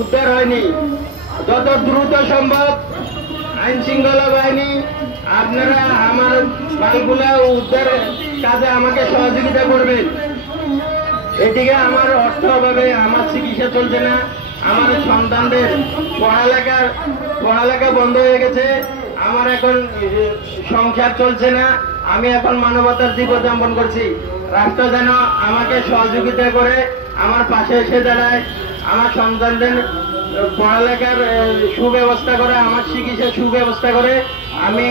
উদ্ধার হয়নি। যত দ্রুত সম্ভব আইন শৃঙ্খলা বাহিনী আপনারা আমার মালগুলা উদ্ধার কাজে আমাকে সহযোগিতা করবেন। এদিকে আমার অর্থ অভাবে আমার চিকিৎসা চলছে না, আমার সন্তানদের পড়ালেখা বন্ধ হয়ে গেছে, আমার এখন সংসার চলছে না, আমি এখন মানবতার জীবন যাপন করছি। রাষ্ট্র যেন আমাকে সহযোগিতা করে আমার পাশে এসে দাঁড়ায়, আমার সন্তানদের পড়ালেখার সুব্যবস্থা করে, আমার চিকিৎসার সুব্যবস্থা করে। আমি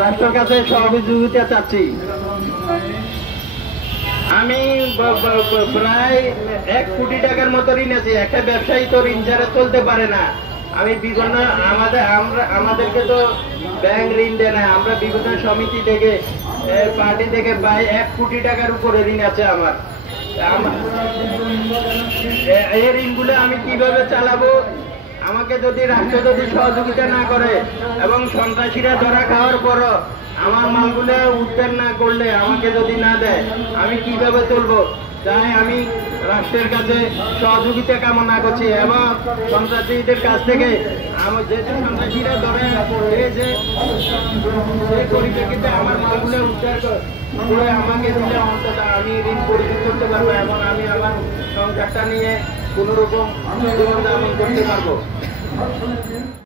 রাষ্ট্রের কাছে সহযোগিতা চাচ্ছি। আমি প্রায় 1 কোটি টাকার মতো ঋণ আছে। একটা ব্যবসায়ী তো ঋণ ছাড়া চলতে পারে না। আমি বিভিন্ন আমাদেরকে তো ব্যাংক ঋণ দেয় না, আমরা বিভিন্ন সমিতি থেকে পার্টি থেকে প্রায় 1 কোটি টাকার উপরে ঋণ আছে আমার। এই ঋণগুলো আমি কিভাবে চালাবো? আমাকে যদি রাষ্ট্র যদি সহযোগিতা না করে এবং সন্ত্রাসীরা ধরা খাওয়ার পরও আমার মালগুলো উদ্ধার না করলে, আমাকে যদি না দেয়, আমি কিভাবে চলবো? তাই আমি রাষ্ট্রের কাছে সহযোগিতা কামনা করছি এবং সন্ত্রাসীদের কাছ থেকে আমার যেহেতু সন্ত্রাসীরা ধরে যে পরিপ্রেক্ষিতে আমার মালগুলো উদ্ধার করে আমাকে দিলে অন্তত আমি ঋণ পরিশোধ করতে পারবো এবং আমি আমার সংসারটা নিয়ে কোনোরকম জীবনযাপন করতে পারবো।